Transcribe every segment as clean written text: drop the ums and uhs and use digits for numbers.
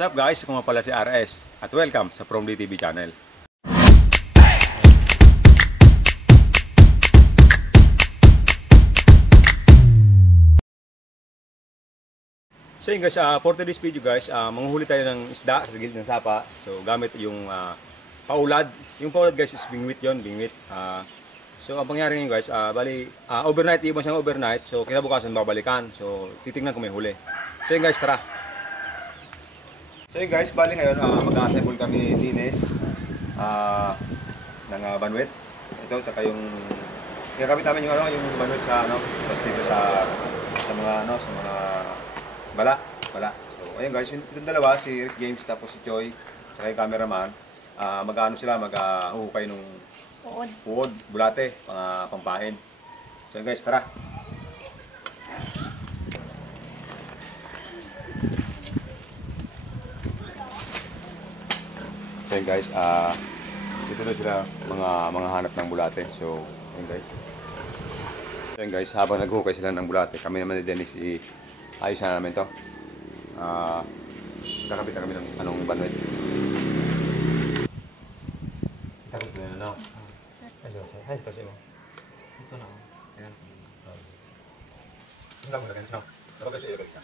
What's up guys? Ako nga pala si RS at welcome sa From DTV channel. So yun guys, for today's video guys, manguhuli tayo ng isda sa gilid ng sapa. So gamit yung paulad. Yung paulad guys is bingwit yun, bingwit. So ang pangyari ngayon guys, overnight, iwan siyang overnight. So kinabukasan babalikan. So titingnan kung may huli. So yun guys, tara. So yun guys, bali ngayon mag-assemble kami dinis ng banwit. Ito, taka yung ginagamit namin yung banwit sa tapos dito sa mga sa mga bala. So ayun guys, itong dalawa si Rick James tapos si Choi, saka yung cameraman, maghuhukay nung puod, bulate, pampain. So yun guys, tara. So yun guys, dito na sila mga hanap ng bulate. So yun guys. So yun guys, habang naghukay sila ng bulate, kami naman ni Dennis ayos na namin to. Kakabit na kami ng banwit. Kakabit na ano? Ayos kasi mo. Ito na. Ayan. Hindi lang mo lagyan siya. Dapat kasi ilagay siya.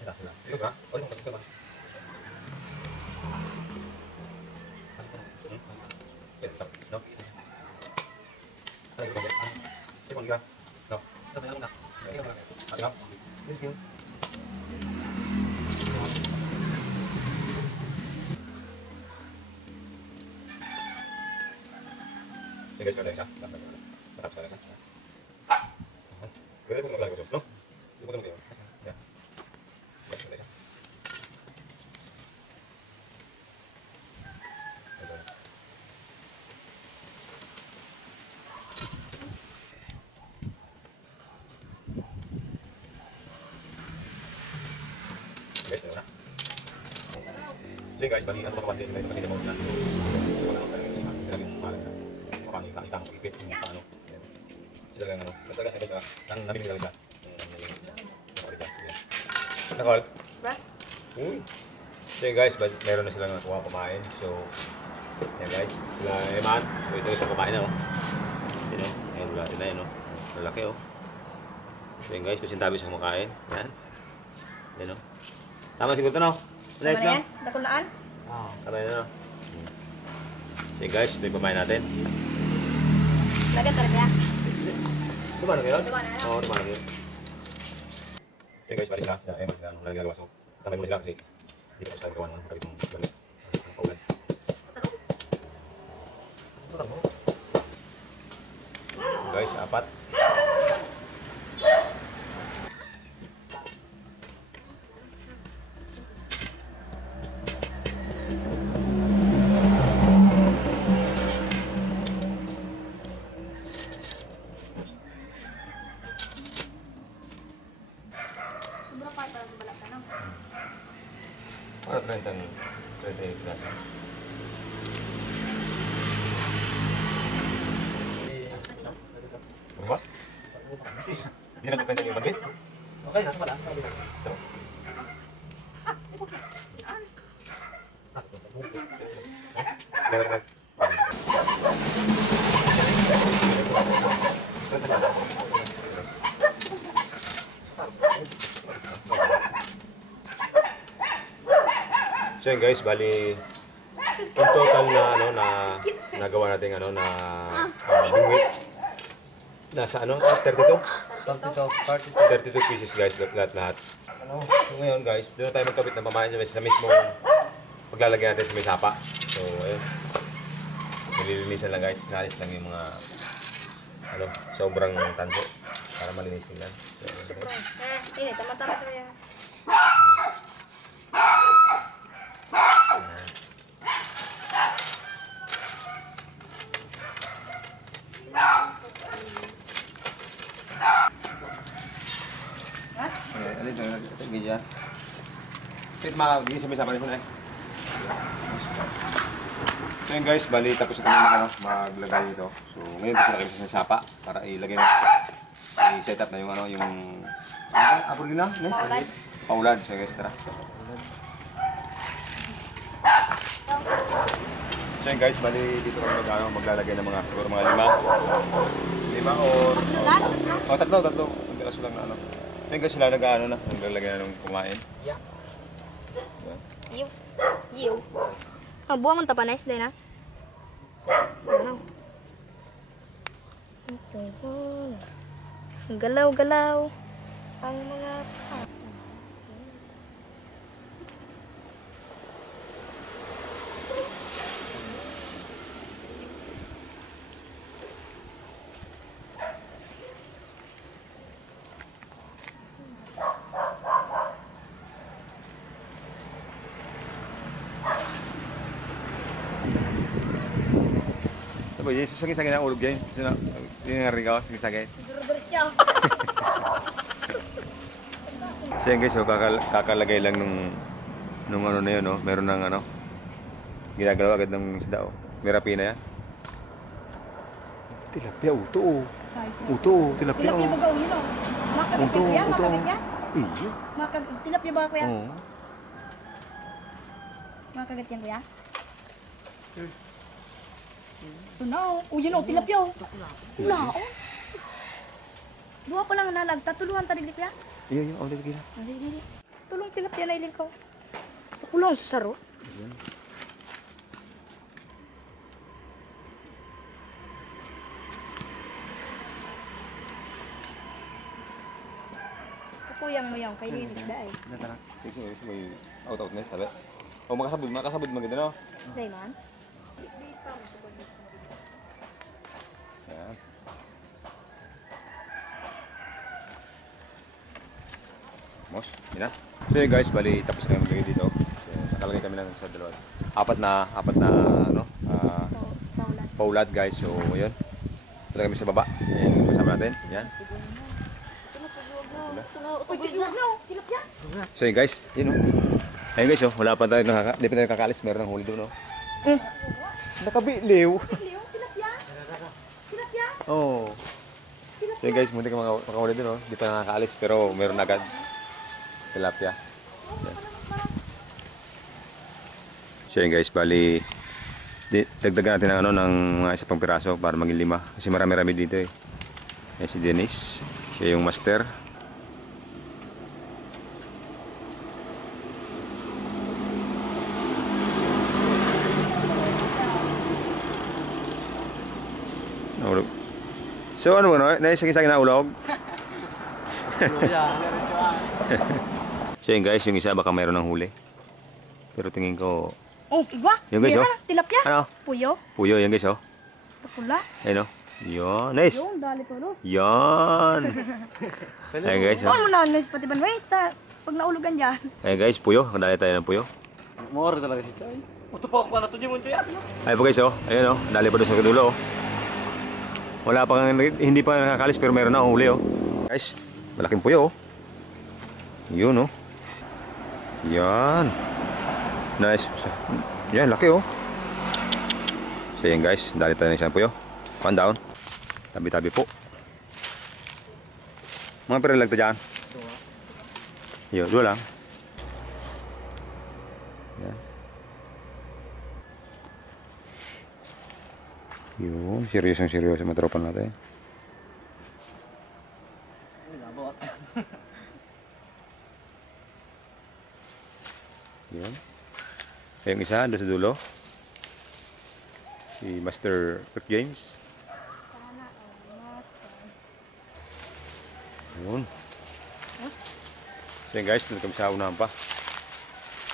Ito sila. Ito ba? O ito ba? Ito. No? Ito ba? Ito ba? No? Ito na lang na. Ito na. Ito na. Thank you. Guys, kada isa. Tapos kada isa. Gawin mo maglalagay ko, no? Di mo gawin. Ya. Guys, kada isa. Guys, na. Sige guys, bali ano pa kapatid sila kasi mo na. Kita mo ipit yung ano. Sila lang ano. Basta kasi guys, nang nabili lang siya. Nakol? Ba? Uy. So yun guys, meron na silang nakuha kumain. So, yan guys. Sila Eman. So ito isa kumain na oh. Yan oh. Ayan wala sila yun oh. Lalaki oh. So yun guys, pasintabi siya kumakain. Yan. Yan oh. Tama siguro ito no? Nice no? Dakulaan? Oo. Tama yun no? So yun guys, ito yung pamain natin. Lagyan talaga yan. Dumano ngayon? Dumano na. Oo, dumano ngayon. Okay guys, balik na. Eh, anong nagagawa. So, tamay muna sila kasi dito ko sila gawa ng kapit ng gamit. Ang paulan. Guys, 4. Para 38 klase. Mas? Hindi na depende yung banwit? Okay, nasa pala. Ito. So yun guys, bali yung total na nagawa natin bingwit. Nasa 32? 32 pieces guys, lahat. So ngayon guys, doon tayo magkabit ng pamain sa mismong paglalagyan natin sa may sapa. So ayun, nililinisan lang guys, naalis lang yung mga sobrang tanso para malinis tingnan. So, Ini, tama-tama sa mga. Alin ito ganyan. Kahit makagiging sa may sapa rin ko na eh. So yun guys, bali tapos na kami maglagay ito. So ngayon dito na kami sa sapa para ilagay na i-set up na yung Apolina, Nes? Paulad. So guys, tara. So yun guys, bali dito kami maglalagay ng mga siguro mga lima or tatlo ang dalaso lang na ano. Yun guys, sila naglalagay na nung kumain. Yeah. Yiw. Yiw. Ah, buwan mong tapanes, din na. Ano? Galaw-galaw. Ang mga Sabi, yung susagin-sagin na ulog yan. Yung narigaw, sagin-sagin. So yan guys, so, kakalagay lang nung ano na yun, no? Meron ng ano, ginagalaw agad ng isda, oh. May rapina yan. Tilapia, uto, oh. Uto, tilapia, oh. tilapia ba gawin, no? Makagat Uto, yan, uto. makagat yan. Iyo. Tilapia ba, kuya? Oo. Makagat yan, kuya? Ito na, oh. Yun, oh, tilapia, oh. Wala, oh. Dua pa lang nalag, tatuluhan tanig ni kuya. Iyo, oh, lagi na. Hindi. Tulong tilapia na iling ko. Takulang sa saro. Sa kuyang mo yung kay Lilis da eh. Natara. Sige, may out na sabi. Oh, makasabod maganda, no? Day man. Yan. Mos, yun na. So yun guys, bali tapos kami maglagay dito. So, nakalagay kami ng sa dalawa. Apat na ano, paulad guys. So yun. Punta kami sa baba. Ayan, kasama natin. Yan. Uy, tilapia na, tilapia. So yun guys, yun o. Ayun guys, oh, wala pa tayo hindi pa tayo kakaalis. Meron ng huli doon, oh. Nakabiliw. Tilapia. Tilapia. Oh. So yun guys, munti ka makahuli doon, oh. Hindi pa nakakaalis pero meron agad. Tilapia. Yan. So yun guys, bali dagdagan natin ng ano ng mga isa pang piraso para maging 5 kasi marami-rami dito eh. Yan si Dennis, siya yung master. Nahulog. So ano ba no? Naisagin-sagin na ulog? So yun guys, yung isa baka mayroon ng huli. Pero tingin ko Oh, igwa. Yung guys, oh. Tilapia. ano? Puyo. Puyo yan guys, oh. Takula. Ayun, oh. Yun, nice. Yung dali tulos. Yan. Ayun guys, oh. Oh, muna nice pati ban wait. Pag naulugan diyan. Ayun guys, puyo. Dali tayo ng puyo. More talaga si Chay. Uto pa na to mo yan. Ayun po guys, oh. Ayun, oh. Dali pa doon sa dulo, oh. Wala pa hindi pa nakakalis pero meron na huli, oh. Guys, malaking puyo, oh. Yun, oh. Yan. Nice. Yan, laki, oh. So yan guys, dali tayo ng isang puyo. One down. Tabi-tabi po. Mga pera lang ito dyan? Yo, 2 lang. Yan. Yun, seryoso matropa natin. Yun. Yung isa, doon sa dulo. Si Master Rick James. Yun. So yun guys, doon kami sa unahan pa.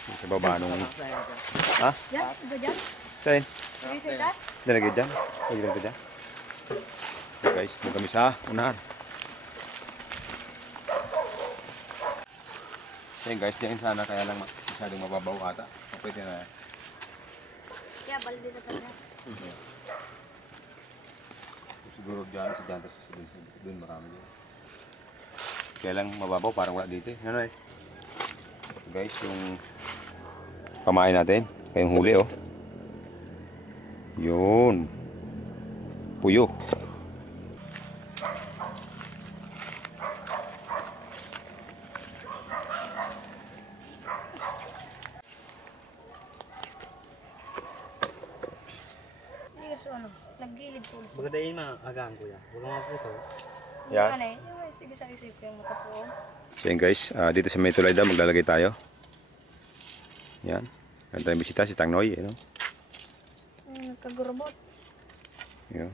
Sa baba nung... Ha? Diyan, iba diyan. Saan? Sige sa itas. Nalagay dyan. Nalagay ko dyan. So guys, doon kami sa unahan. So yun guys, diyan sana kaya lang masyadong mababaw ata. Pwede na. Kaya balde na talaga. Siguro dyan, sa dyan, tapos doon marami dyan. Kaya lang mababaw, parang wala dito eh. Ano eh? So guys, yung pamain natin, kayong huli oh. Yun. Puyo. ano, naggilid po. Magadain maagaan ko yan. Huwag mga puto. Yan. Ano eh, yung sige sa isip yung mata po. So yun guys, dito sa may tulay daw maglalagay tayo. Yan. Meron tayong bisita si Tang Noy. You know? Nagkagurubot. Yun.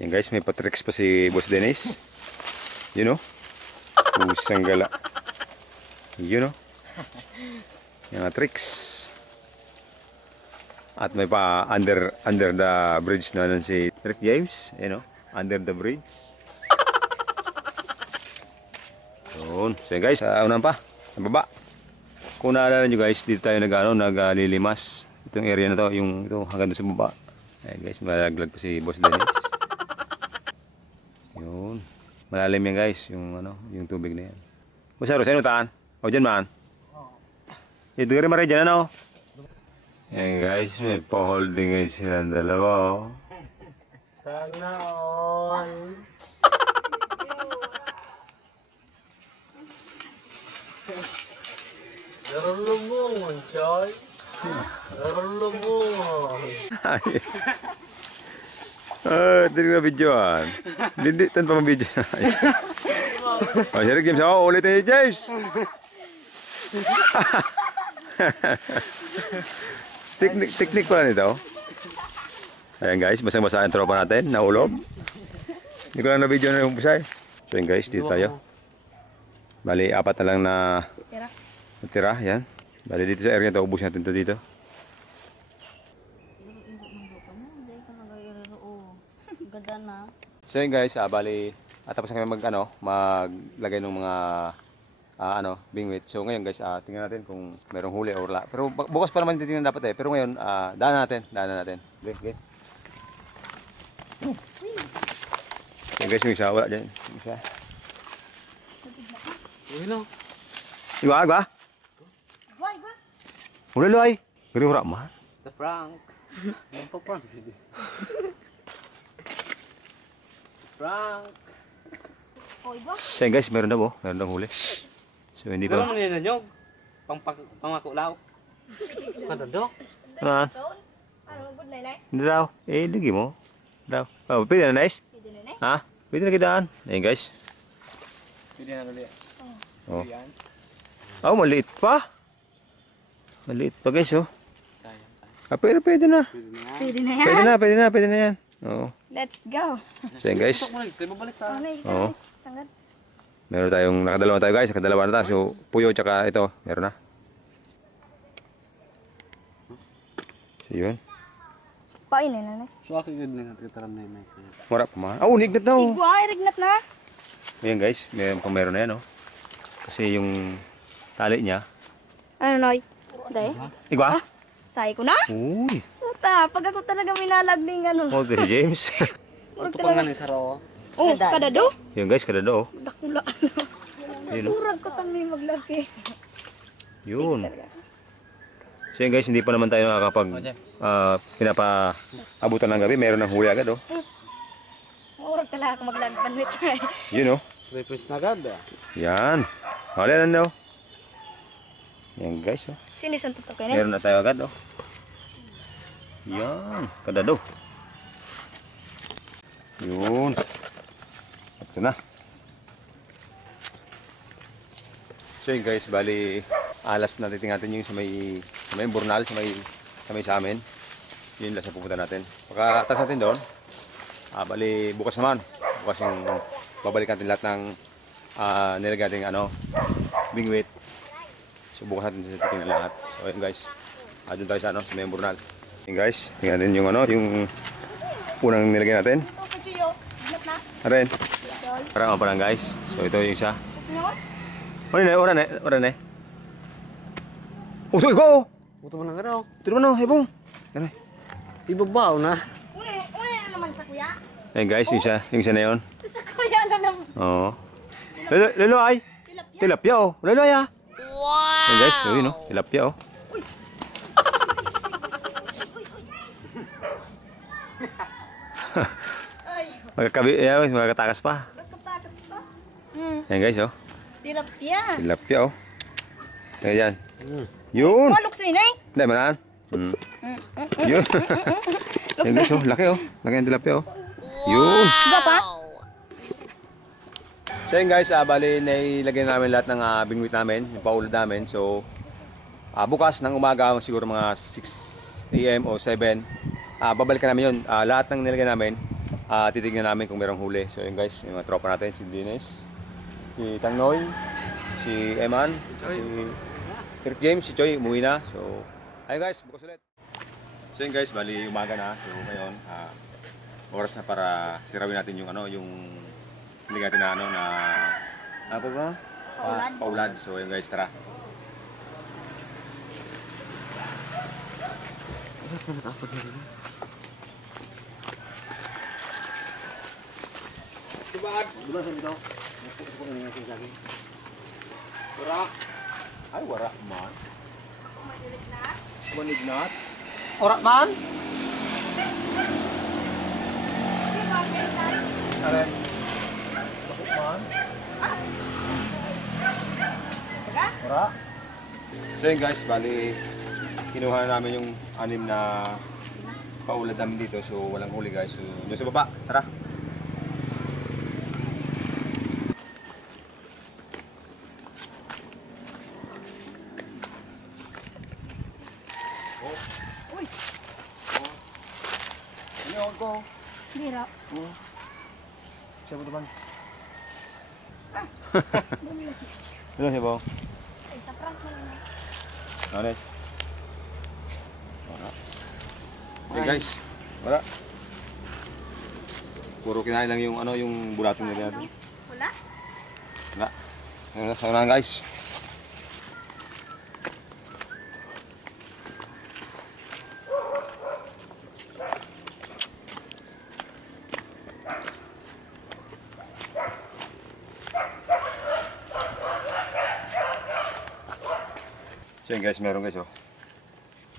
Yan guys, may patricks pa si Boss Dennis. You know? Pusang gala. You know? Yan ang tricks. At may pa under the bridge na nun si Rick James. You know? Under the bridge. Yun. So yun guys, unahan pa. Sa baba. Kung naalala nyo guys, dito tayo naglilimas. Itong area na to, yung ito hanggang doon sa baba. Ayan guys, malaglag pa si Boss Dennis. Yun. Malalim yan guys, yung yung tubig na yan. Masaro, sa'yo taan? O dyan man? Ito ka rin maray dyan, ano? Yan guys, may pa-holding guys silang dalawa, oh. Sana all. Narulubungan, Choy. Narulubungan. Hindi na videoan. Hindi, tan pa mabidyo na. O, si Rick James, ulitin ni James. Teknik pala nito. Ayan guys, basang-basa ang tropa natin, nahulog. Hindi ko lang na video na yung busay. So yun guys, dito tayo. Bali, 4 na lang na Tira. natira, yan. Bali dito sa area ito, ubus natin ito dito. Ganda na. So yun guys, bali, tapos na kami maglagay ng mga bingwit. So ngayon guys, tingnan natin kung merong huli or wala. Pero bukas pa naman titingnan dapat eh. Pero ngayon, daanan natin. Okay. So guys, yung isa, wala dyan. Yung isa. Uy, no. Iwa. Guay. Huli loy. Gari ura ma. Sa prank. Ano pa prank? Prank. O, iba. So yun guys, meron daw huli. So hindi Pero pa. mo ninanyog. Pangmakulaw. Kadado. Ah, Ano, good night, night? hindi daw. Lagi mo. Daw. Oh, pwede na nice. Pwede na, night? Ha? Pwede na kidaan. Ayun guys. Pwede na ulit. Oh. Yan. Oh, maliit pa. Maliit pa guys, oh. Sayang. Pwede na. Pwede na yan. Pwede na yan. Oo. Let's go. So yan guys. Ito mo lang. Tayo mabalik ta. Ano, Oo. guys? Tanggal. Meron tayong nakadalawa tayo guys. Nakadalawa na tayo. So puyo tsaka ito. Meron na. So yun. Painin na, night. So ako yun lang natitaram na yun. Wala pa man. Oh, nignat na oh. Guay, rignat na. Ayan guys. Meron na yan oh. Kasi yung tali niya. Ano, Noy? Day? Igwa? Say ko na? Uy. Puta, pag ako talaga minalagning ano. Oh, si James. Ito pa nga ni Saro. Oh, kadado? Yun guys, kadado oh. Dakula. Yun oh. Turag ko kami maglaki. Yun. So yun guys, hindi pa naman tayo nakakapag pinapaabutan ng gabi. Meron ng huli agad oh. Murag talaga ako maglagpan with Yun oh. Repress na agad. Yan. Wala na daw. Yan guys oh. Sinisan to kayo, Meron na tayo agad oh. Yan. Kadado. Yun. Ito na. So yun guys, bali alas na titingnan natin yung sa may Burnal, sa may sa amin. Yun lang sa pupunta natin. Pagkatas natin doon, bali bukas naman. Bukas yung babalik natin lahat ng nilagay natin bingwit. So bukas natin titingnan lahat. So yun guys, doon tayo sa may Burnal. Yun guys, tingnan natin yung yung unang nilagay natin. Okay, Chuyo. Ginat na. Aren. Parang guys. So ito yung isa. Nyos? Ora na. Utoy ko. Buto mo na nga daw. Ito naman hebong. Ano? Ibabaw na. Una na naman sa kuya. Ayun guys, yung isa na yun. Ito sa kuya na naman. Oo. Lalo ay. Tilapia. Tilapia oh. Lalo ay ah. Wow. Ayun guys, so yun oh. Tilapia oh. Magkatakas pa. Pagkatakas pa. Hmm. Ayan guys, oh. Tilapia. Tilapia, oh. Ayan. Yun. Malok sa inay. Hindi, manaan. Yun. Ayan guys, oh. Laki, oh. Laki ang tilapia, oh. Yun. Diba pa? So yun guys, bali nailagay namin lahat ng bingwit namin, yung paulad namin. So, bukas ng umaga, siguro mga 6 AM o 7, babalikan namin yun. Lahat ng nilagay namin, titignan namin kung merong huli. So yun guys, yung mga tropa natin, si Dines, si Tangnoy, si Eman, si Kirk James, si Choi, umuwi na. So, ayun guys, bukas ulit. So yun guys, bali umaga na. So ngayon, oras na para sirawin natin yung hindi natin na ano ba? Paulad. Paulad. So yun guys, tara. Diba sa dito? Wara. Ay, wara man. Manignat. Ora man? Are. Bakit man? Wara. So yun guys, bali kinuha na namin yung 6 na paulad namin dito. So walang huli guys. So yun sa baba, tara. Uy. Ano ko? Lira. Siya mo naman. Ano siya ba? Ay, sa prank mo lang. Ano? Wala. Okay guys, wala. Puro kinain lang yung yung bulatin nila natin. Wala? Wala. Ayun na, sayang na guys. So yun guys, meron guys, oh.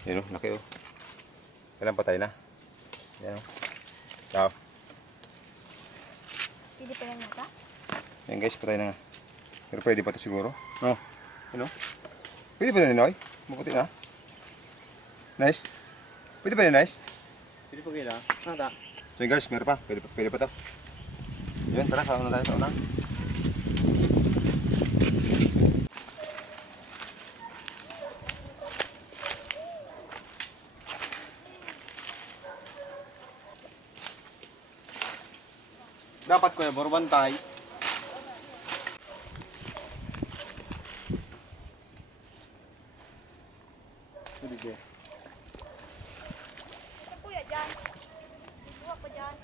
Yun, oh, laki, oh. Kailan patay na? Yan, oh. Ciao. Hindi pa lang nata? Yan guys, patay na nga. Pero pwede pa ito siguro. No? Yun, oh. Pwede pa na ninoy? Maputi na. Nice. Pwede pa na nice? Pwede pa kila. Nada. So yun guys, meron pa. Pwede pa ito. Yan, tara, sa una tayo sa una. Dapat ko ya, borbantay. Sige. Kuya, dyan. Buha pa dyan.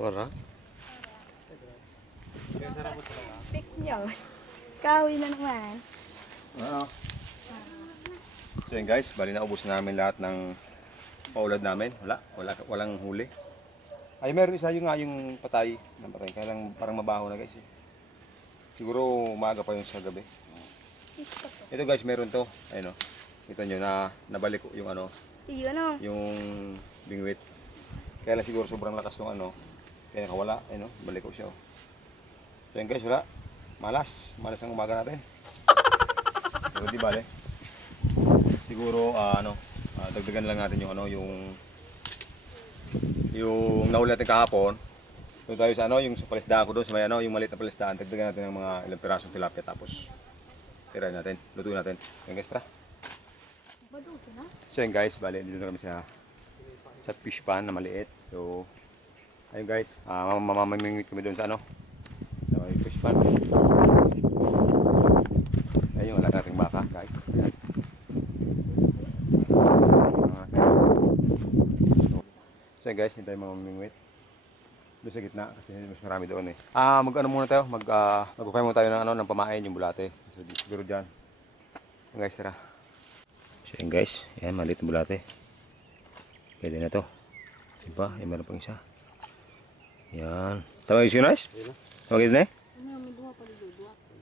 Ora. Fake news. Kawi na naman. Ano? So yun guys, bali na ubos namin lahat ng paulad namin. Walang huli. Ay meron isa yung patay. Kaya lang parang mabaho na guys. Siguro umaga pa yun sa gabi. Ito guys, meron to. Ayun, oh. Kita nyo na nabalik yung Iyo, ano? yung bingwit. Kaya lang siguro sobrang lakas ng kaya nakawala. Ayun, oh. Balik ko siya. Oh. So yun guys, wala. Malas ang umaga natin. Pero di bale. Siguro dagdagan lang natin yung yung nahuli natin kahapon. So tayo sa yung sa palisdaan ko doon sa may yung maliit na palisdaan, dagdagan natin ng mga ilang pirasong tilapia tapos tirahin natin, lutuin natin. Yan guys, tara. So yun guys, bali dito na kami sa fish pan na maliit. So ayun guys, mamamimingwit kami doon sa sa may fish pan. Ayun, wala nating baka guys. Yan. So guys, hindi tayo mamamingwit doon sa gitna kasi mas marami doon eh. Mag-ano muna tayo, mag-upay muna tayo ng ng pamain yung bulate. So siguro diyan. Guys, tara. So yun guys, yan maliit na bulate. Pwede na to. Diba? Ay meron pang isa. Yan. Tama yung guys? Tama na eh?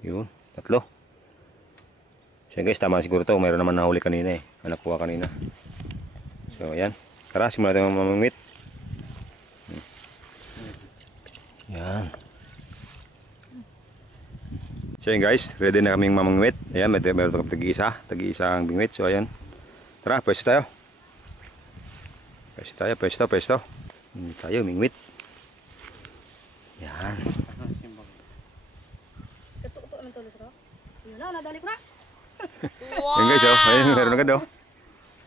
Yun, 3. So yun guys, tama siguro to. Mayroon naman nahuli kanina eh. Anak ko kanina. So ayan. Tara, simulan tayo mamamit. Yan. So yun guys, ready na kaming mamangwit. Ayan, meron kami tag-iisa ang bingwit. So ayan. Tara, pwesto tayo. Pwesto. Tayo, mingwit. Yan. Ketuk-ketuk naman tulos ko. Yun na, nadali ko na. Yan guys, oh. Ayun, meron agad oh.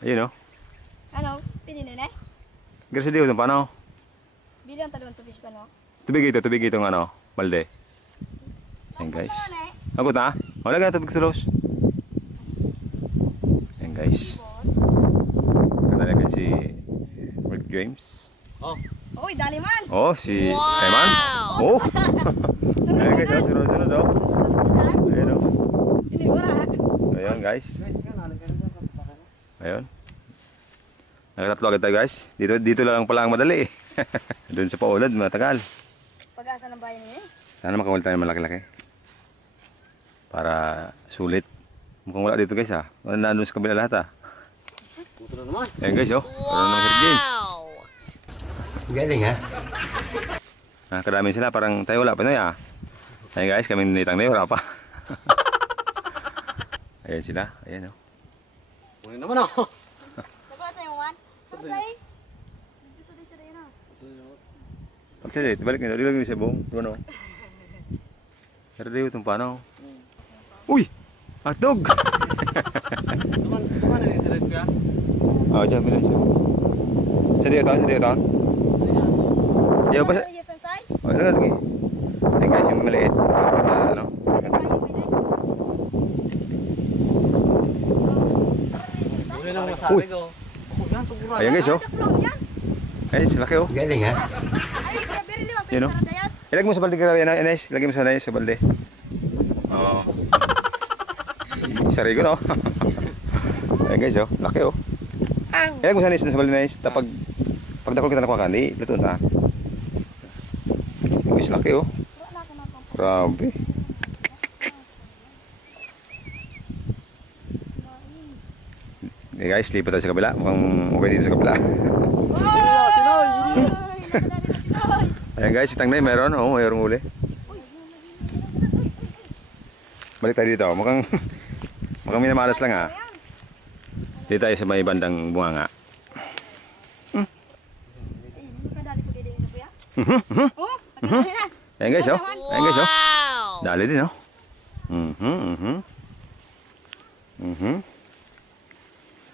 Ayun oh. Ano, pininin eh. Grasa diyo, paano? Bili ang talon sa fish ka, no? Tubig itong ano, balde. Yan guys. Agot na? Wala ka na tubig sa los. Yan guys. Kadalagan si Rick James. Oh. Uy, dali man. Oh, si Eman. Oh. Ayan guys, oh, sunod-sunod oh. Ayan oh. Ini wala. So ayan guys. Ayun. Nakatatlo agad tayo guys. Dito lang pala ang madali eh. Doon sa paulad, matagal. Pag-asa ng bayan niya eh. Sana makawal tayo ng malaki-laki. Para sulit. Mukhang wala dito guys ha. Wala na doon sa kabila lahat ha. Puto na naman. Ayan guys oh. Wala naman Sir James. Galing ha? Kadami sila. Parang tayo wala pa na ya. Ayan guys, kami nitang na wala pa. Ayan sila. Ayan oh. Muna naman ako. Sabi sa yung one. Sabay. Sorry na. Pagsalit, balik nito. Dilagay sa buong. Ano? Pero dito itong paano. Uy! Hotdog! Tuman na yung salit ka? Oh, dyan bilang siya. Sa dito. Ayaw pa sa... Yes, inside. Oh, lagi. Ayan guys, yung maliit. Sa ano? Uli lang masabi ko. Yan, siguro. Ayan guys oh. Ayan, laki oh. Galing ha? Ay, grabe rin naman. Yun, no? Ilagay mo sa balde ka yan, Ines. Ilagay mo sa balde. Oo. Sarigo no? Ayan guys oh. Laki oh. Ilagay mo sa balde na Ines. Pag dakol kita nakuha kandi, luto na. Guys, laki oh. Grabe. Okay guys, lipat tayo sa kabila. Mukhang okay dito sa kabila. Sinoy! Ayan guys, itang na meron. Oo, mayroong uli. Balik tayo dito. Mukhang minamalas lang ha. Dito tayo sa may bandang bunganga. Ayan guys oh. Ayan guys oh. Dali din oh.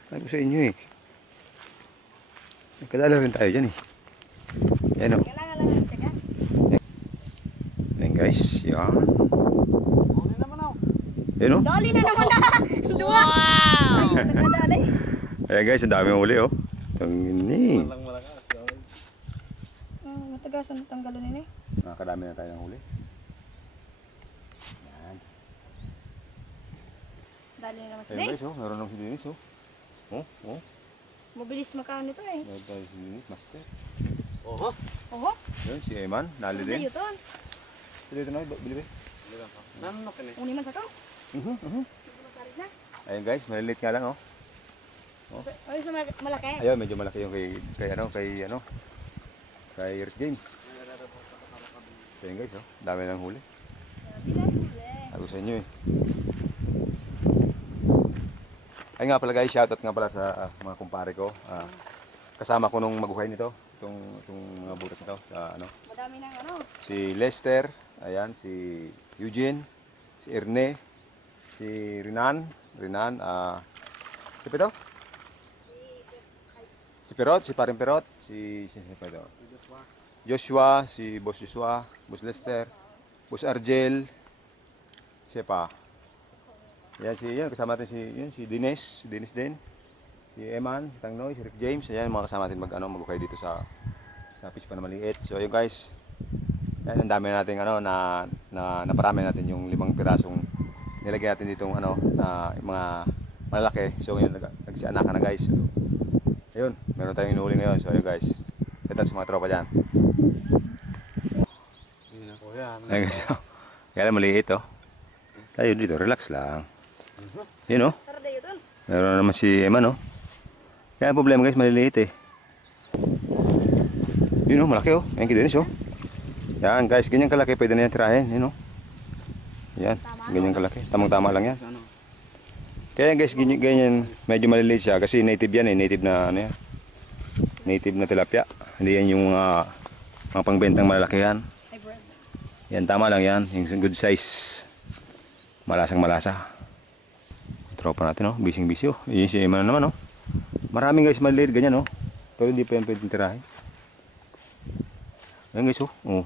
Sabi ko sa inyo eh. Nagkadala rin tayo dyan eh. Ayan oh. Ayan guys. Yan. Uli naman ako. Ayan oh. Dali na naman na! Dua! Ay, nagkadali. Ayan guys, ang dami uli oh. Tangining. Walang malakas. Matagasan na tanggalan nini. Nakakadami na tayo ng huli. Yan. Dali na naman si Ayan Dennis. guys oh. Meron lang si Dennis oh. Oh. Mabilis makaan ito eh. Meron tayo si Dennis, master. Oho. Oho, Yun, si Eman. Nali hindi din. yun ton. Dito na, bili. Nanok ka Uni man sa kao. Masarit na. Ayan guys, malilit nga lang oh. Ay, sa malaki. Ayun, medyo malaki yung kay Rick James. Ayan guys, oh, dami ng huli. Ako sa inyo eh. Ay nga pala guys, shoutout nga pala sa mga kumpare ko. Kasama ko nung maguhay nito, itong mga butas nito. Madami ng ano. Si Lester, ayan, si Eugene, si Erne, si Rinan, si Pito? Si Perot, si Paring Perot, si Pito. Joshua, si Boss Joshua, Boss Lester, Boss Argel, siya pa. Yan, kasama natin si Dennis din, si Eman, si Tangnoy, si Rick James, ayan mga kasama natin mag-ukay dito sa fish pa na maliit. So ayun guys, yan ang dami nating na naparami natin yung 5 pirasong nilagay natin ditong na mga malalaki. So ngayon nagsianakan na guys. So, ayun, meron tayong inuuli ngayon. So ayun guys, ito sa mga tropa dyan. Ayun guys, kaya lang maliit oh. Tayo dito, relax lang. Yun oh. Tara dayo ton. Meron naman si Eman oh. Kaya ang problema guys, maliliit eh. Yun oh, malaki oh. Ayan kay Dennis oh. Yan guys, ganyan kalaki pwede na yan tirahin. Yun oh. Yan, ganyan kalaki. Tamang-tama lang yan. Kaya guys, ganyan, medyo maliliit siya kasi native yan eh. Native na ano yan. Native na tilapia. Hindi yan yung mga pangbentang malalaki yan. Yan, tama lang yan. Yung good size. Malasang malasa. Tropa natin oh, bising-busy oh. Yun si Emma naman oh. Maraming guys maliliit ganyan oh. Pero hindi pa yan pwedeng tirahin. Ayan guys oh. Oh.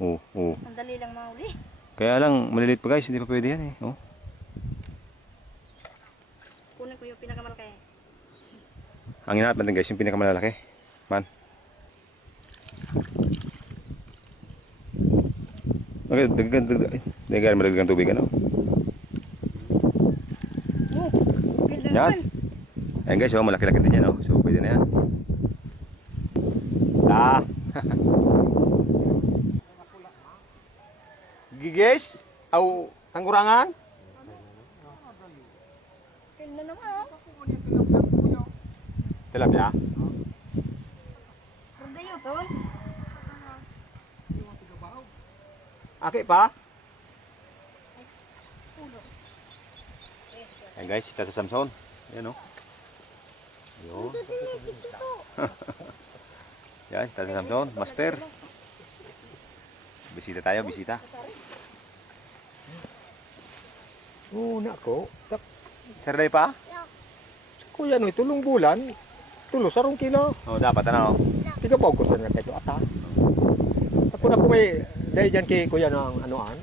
Oh, oh. Ang dali lang mahuli. Kaya lang maliliit pa guys, hindi pa pwede yan eh. Oh. Kunin ko yung pinakamalaki. Ang hinahanap natin guys, yung pinakamalalaki. Man. Okay, dagdagan madagdagan tubig ano. Ganda Yan. naman. Ayan guys, oh, malaki-laki din yan oh. So pwede na yan. Ah. Gigis? Aw, tanggurangan? Ganda naman. Tilapia? Ganda yun to. Aki pa? Ayan guys, si Tata Samson. Ayan o. Ayun. Yan, si Tata Samson, master. Bisita tayo, bisita. Una ko, Sarday pa? kuya no, tulong bulan, tulo sarong kilo. Oo, dapat ano. Tiga pa ko sa ito ata. Ako na kumay, dahil dyan kay kuya ng anoan,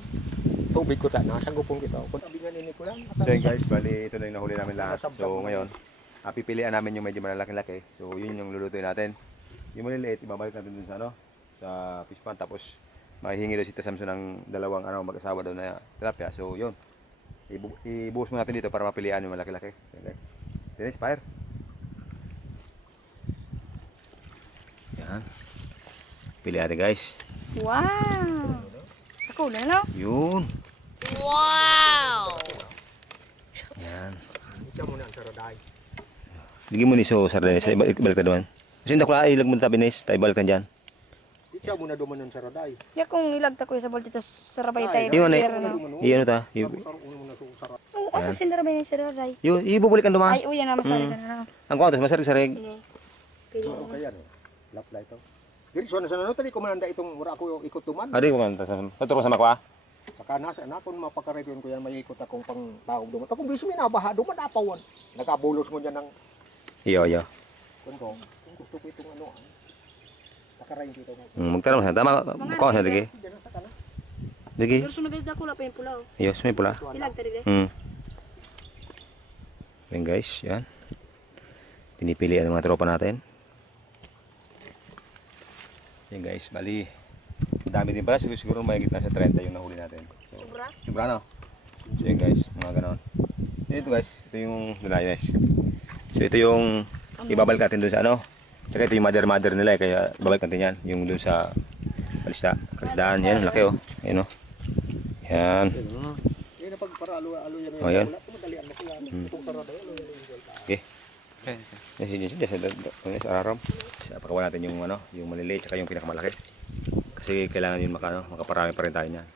tubig ko ta na, sanggupong kita. Kung tabingan ini ko lang. So yun guys, bali ito na yung nahuli namin lahat. So ngayon, pipilian namin yung medyo malaki-laki. So yun yung lulutuin natin. Yung maliliit, ibabalik natin dun sa ano, sa fish pan. Tapos mahihingi daw si Tata Samson ng dalawang mag-asawa daw na tilapia. So yun, ibuhos mo natin dito para mapilian yung malaki-laki. So, guys, Dennis, fire. Yan. Pili natin guys. Wow. Ako na no? Yun. Wow. Yan. Ito muna ang saraday. Bigyan mo ni so sardinas, balik na naman. Kasi hindi ko ilag mo na tabi Nes, tayo balik na dyan. Ito muna duman ang saraday. Ya kung ilagta ko sa boltito sarabay tayo. Yun na, Pero, no? iyan ta. Oo, ano sinarabay na yung sarabay? Yun, ibubalik ang dumaan. Ay, uyan na masari ka na. Ang kwantos, masarig-sarig. Hindi. Pili So, na. kaya no, lapla ito. Diri so na sana tali ko mananda itong wala ako ikot tuman. Adi ko man, taturo sa makwa. Saka nasa na kun mapakareton ko yan may ikot akong pang tao duman. Kung biso minabaha duman apawan. Nagabulos mo diyan ng Iyo, iyo. kung gusto ko itong ano. Nakarain dito mo. Magtanong sa tama ko sa digi. Diyan sa kana. Digi. Pero sunod ko la pa yung pulaw. Iyo, may pula. Ilagta rin. Yan guys, yan. Pinipilian ng mga tropa natin. Yan guys, bali. Dami din pala, siguro mahigit na sa 30 yung nahuli natin. So, Sobra? sobra no? So yan guys, mga ganon. Ito guys, ito yung nilay guys. So ito yung ibabalik natin dun sa ano. Tsaka ito yung mother nila eh, kaya ibabalik natin yan. Yung dun sa kalisdaan. Yan, laki oh. Ayan oh. Yan. Yan pag para alo yan. Oh, yan. Madalian mo ko yan. Itong saraday alo yan. Okay. Yes, araram. Pakawan natin yung ano, yung maliliit tsaka yung pinakamalaki. Kasi kailangan yun makaparami pa rin tayo niyan.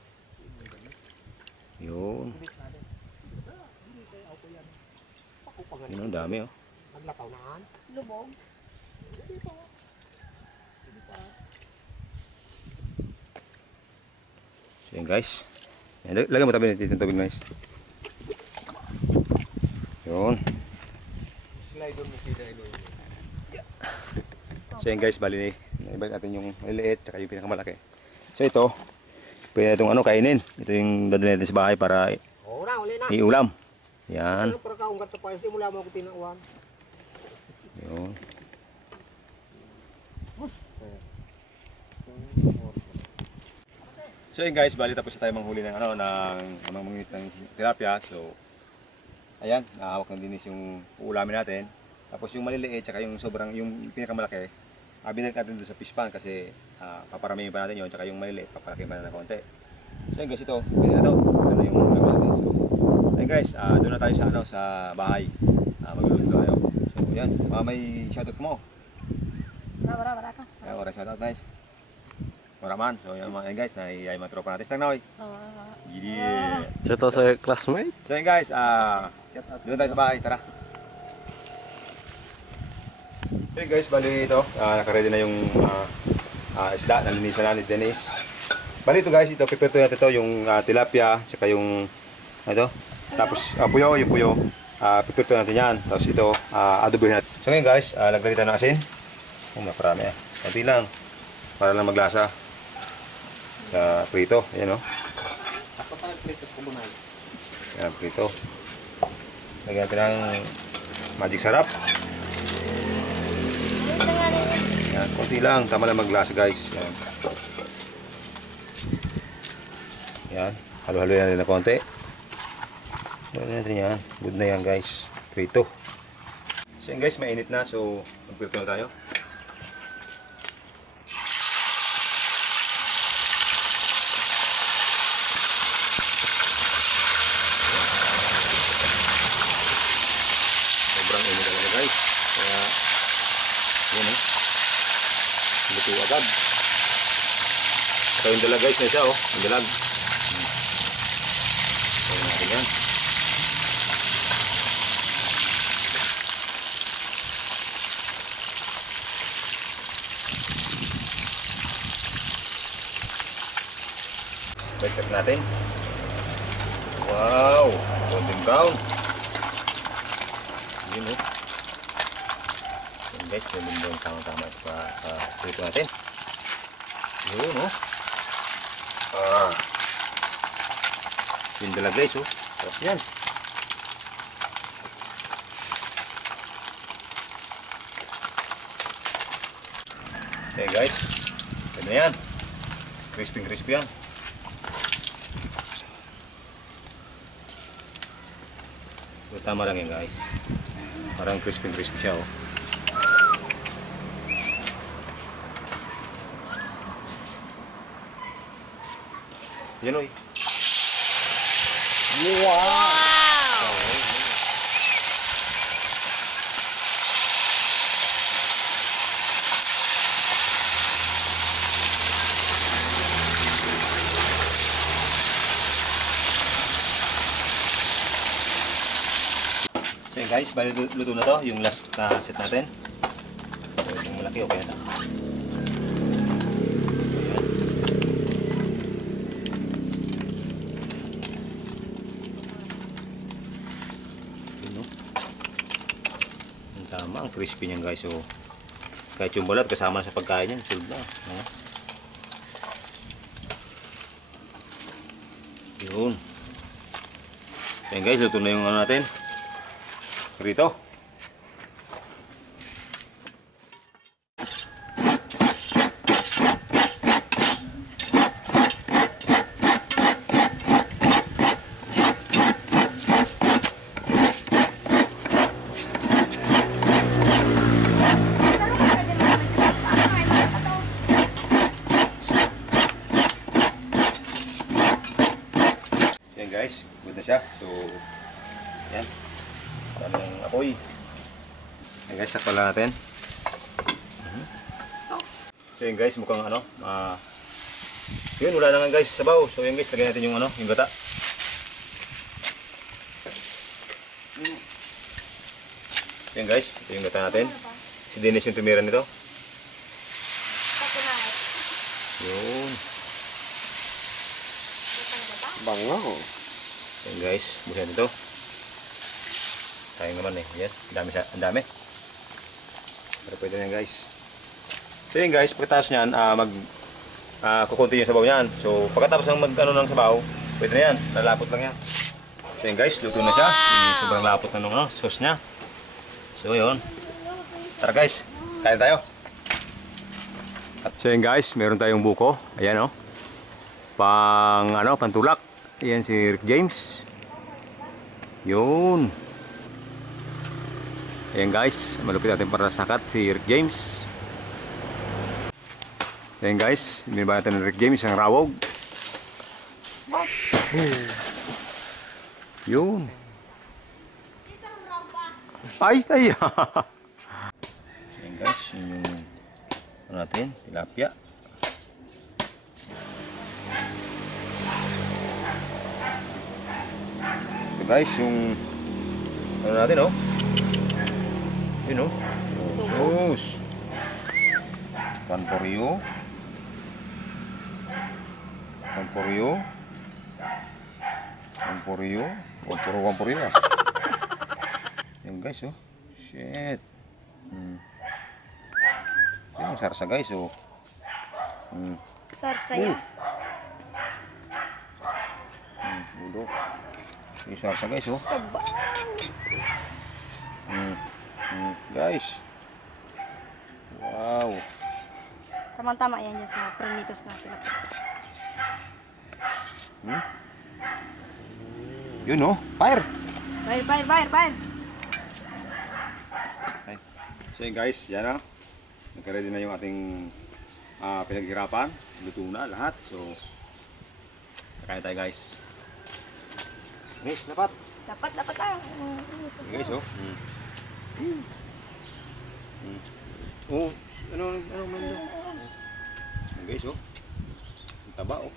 Yun. Yun ang dami oh. Naglakaw naan. Lubog. So yun guys. Yan, lagyan mo tabi natin yung tubig guys. Yun. Slide on mo kita ilo. So yun guys, bali ibalik natin yung maliliit tsaka yung pinakamalaki. So ito, pwede itong ano kainin. Ito yung dadalhin natin sa bahay para Oo na, uli na. iulam. Yan. Ano para ka ungkat pa hindi mo lamang ako tinauan. Yun. So yun guys, bali tapos na tayo manghuli ng ano ng mangungit ng tilapia. So ayan, nahawak ng dinis yung uulamin natin. Tapos yung maliliit tsaka yung sobrang yung pinakamalaki, binalik natin doon sa fish pan kasi paparamihin pa natin yun, tsaka yung maliliit papalaki pa na konti. So yun guys, ito, pwede na to. Ano yung ulam natin. So ayun guys, doon na tayo sa ano sa bahay. Magluluto tayo. So yan. May shoutout mo. Wala ka. Kaya wala shoutout guys. Wala man. So yan mga guys, ay mga tropa natin. Stang na oy. Yeah. Siya to sa classmate. So yan guys, doon tayo sa bahay. Tara. Okay guys, bali ito. Nakaready na yung isda. Nalinisan na ni Dennis. Bali ito guys, ito prepare natin ito. Yung tilapia, tsaka yung ito. Tapos puyo, yung puyo. Prepare natin yan. Tapos ito, adobohin natin. So ngayon guys, lagyan tayo ng asin. Naparami Kunti lang. Para lang maglasa. Sa prito. Ayan o. Ako pa nag-prito ko bunay. Ayan, prito. Lagyan natin ng magic sarap. Ayan, kunti lang. Tama lang maglasa guys. Ayan. Ayan. Halo-halo natin na konti. Halo natin yan. Good na yan guys. Prito. So yan guys, mainit na. So, magprito na tayo. Sobrang init talaga guys. Kaya, yun eh. Luto agad. So yung dalag guys na siya oh. Yung dalag. So natin yan. Balik natin. Wow! Golden brown. Yun oh. Yun guys, golden brown. Tama-tama pa prito natin. Yun oh. Yun dala guys oh. Sarap yan. Okay guys. Ito na yan. Crispy yan. So, tama lang yan guys. Parang crispy siya oh. Yan oy. So guys, bali luto na to, yung last na set natin. So, yung malaki okay na to. Tama, ang crispy niyan guys. So, kahit yung balat kasama sa pagkain niyan, sulod na. Yun. Ayan guys, luto na yung ano natin. Prito. Yan guys, good na siya. So, yan. Parang apoy. Yan guys, takpan lang natin. So yan guys, mukhang ano. Yun, wala na nga guys, sabaw. So yan guys, lagyan natin yung ano, yung gata. Yan guys, ito yung gata natin. Si Dennis yung tumira nito. Yun. Bango. Yan guys, busan ito. Sayang naman eh. Yan, ang dami. Pero pwede na yan guys. So yun guys, pagkatapos nyan, kukunti yung sabaw nyan. So pagkatapos ng mag-ano ng sabaw, pwede na yan. Lalapot lang yan. So yun guys, luto na siya. Yung sobrang lapot na nung sauce nya. So yun. Tara guys, kain tayo. So yun guys, meron tayong buko. Ayan oh. Pantulak. Ayan si Rick James. Yun. Ayan guys, malupit natin para sakat si Rick James. Ayan guys, binibaya natin ni Rick James ang rawog. Yun. Ay, tayo. Guys, yun yung ano natin, tilapia. Ito guys, yung ano natin, oh. Yun, oh. Sus. One for you. One for you. One for you. One for you, ah. Yun guys, oh. Shit. Yung sarsa guys, oh. Sarsaya. Ulo. Yung sarsa guys, oh. Sabang. Guys. Wow. Tamang-tama yan sa primitos natin. Yun, oh. Fire. Fire. Okay. So yun guys, yan na. Nagka-ready na yung ating pinaghirapan. Luto na lahat. So, kakain tayo guys. Guys, dapat. Dapat ah. Yun guys, oh. Oh, ano man daw. Yun guys, oh. Ang taba, oh.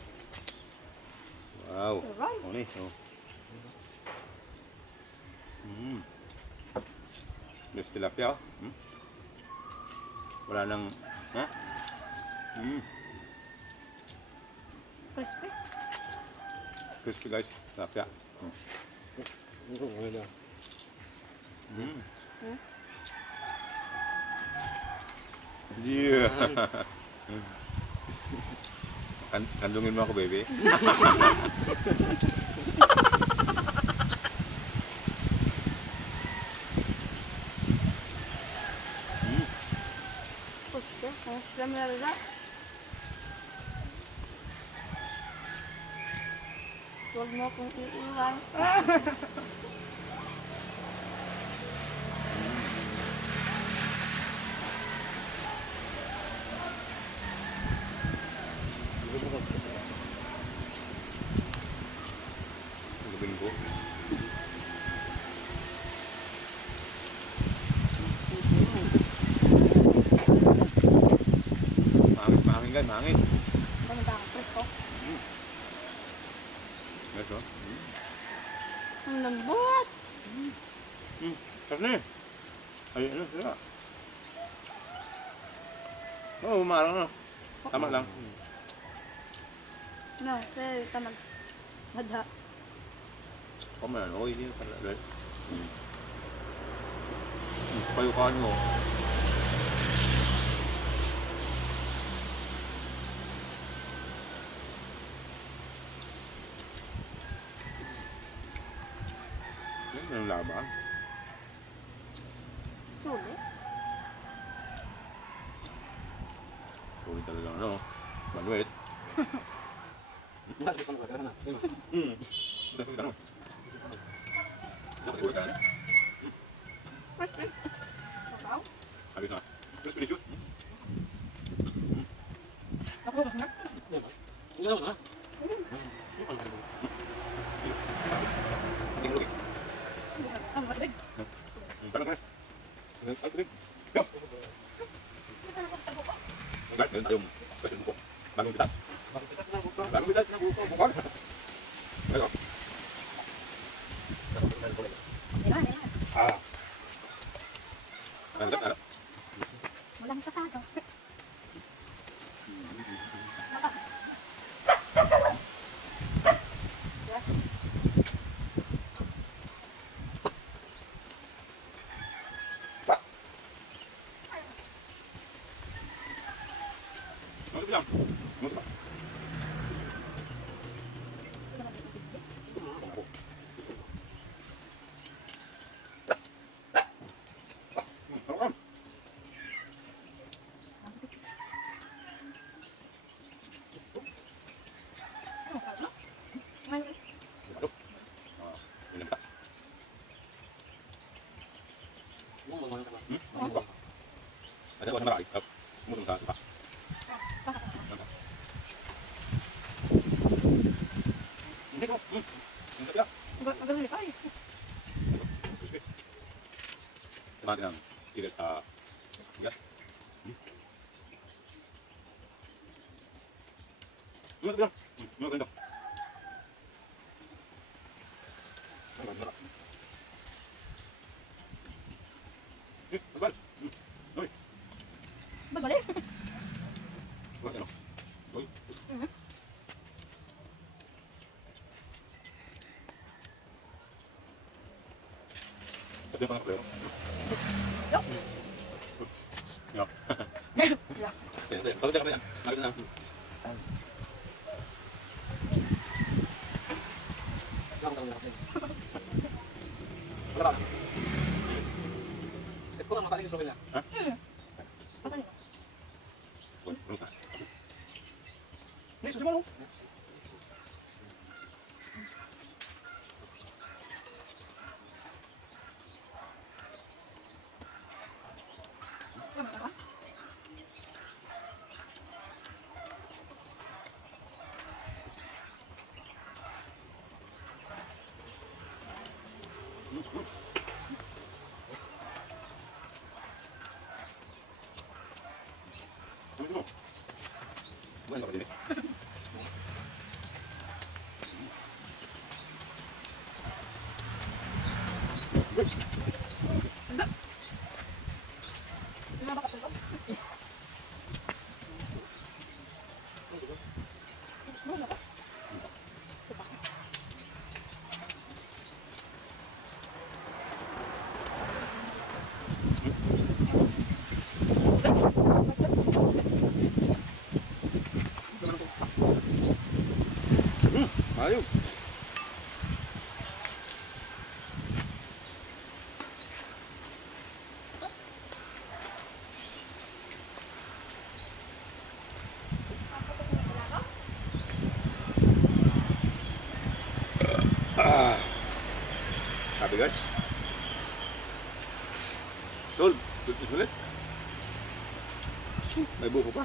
Wow. Alright. Oh, nice, oh. There's tilapia, oh. Wala nang, ha? Crispy. Crispy guys, tilapia. Yeah. Kandungin mo ako, baby. Crispy. Dami na rin. Huwag mo akong iiwan. Gabing ko. Mahangin guys, mahangin. Dami ba ang presko? Yes, oh. Ang lambot. Karne. Ay, ano sila? Oo, umarang na. Tama lang. No, very tamag. Hada. Tama yan. Okay, hindi na talaga. Payukaan mo. Yan ang laban. Sulit. Sorry talaga, ano? Manuit. Habis na. Terus delicious. Parang kan? Ay, tuloy. Yo! Enggak, ganun tayo. Kasi buko. Bagong pitas. Bagong pitas na buko. Buko. Ayo. Ah. Ano? Walang tatado. Ano ba? Ano ba? Ada orang marah, terus mulut tak suka. Ini kok, enggak ya? Agak ulit ay. Teman dengan tidak, yes. Balik. Ito lang makaling sa kanya. Ayos. Sabi guys. Sol, sulit. May buko pa.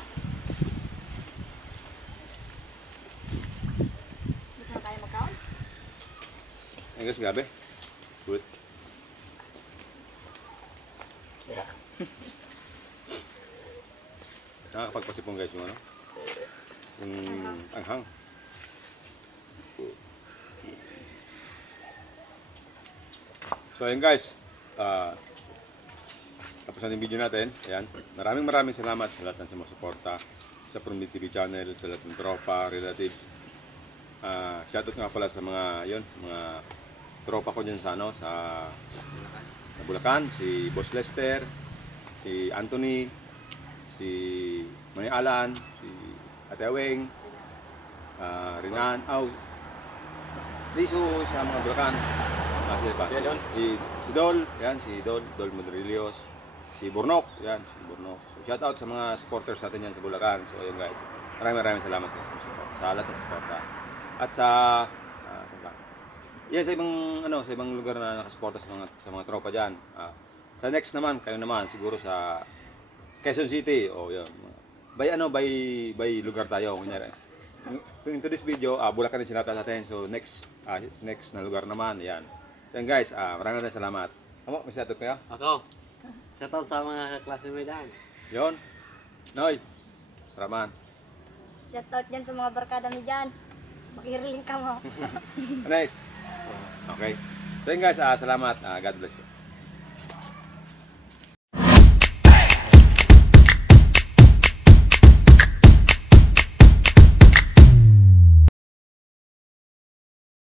Dito na tayo magkaon. Ayun guys, gabi. Sulit. Nakakapagpasipong guys yung ano. Yung anghang. So ayun guys, tapos na yung video natin. Ayan. Maraming salamat sa lahat ng sumusuporta sa From TV channel, sa lahat ng tropa, relatives. Shoutout nga pala sa mga mga tropa ko dyan sa sa Bulacan, si Boss Lester, si Anthony, si Manny Alan, si Ate Aweng, Rinan, Liso sa mga Bulacan. Si Dol, yan, si Dol Modrillos, si Burnok, yan, si Burnok. So, shout out sa mga supporters natin yan sa Bulacan. So, ayun guys, maraming salamat sa support, sa lahat ng suporta. At sa sa ibang lugar na nakasuporta sa mga tropa diyan. Sa next naman, kayo naman siguro sa Quezon City o yun. By lugar tayo kunyari. Into this video, Bulacan din sinata natin. So next na lugar naman, yan. So guys, maraming salamat. Amo, may shoutout kayo? Ako. Shoutout sa mga kaklase mo dyan. Yon. Noy. Raman. Shoutout dyan sa mga barkada mi dyan. Mag-healing ka mo. Nice. Okay. So yun guys, salamat. God bless you.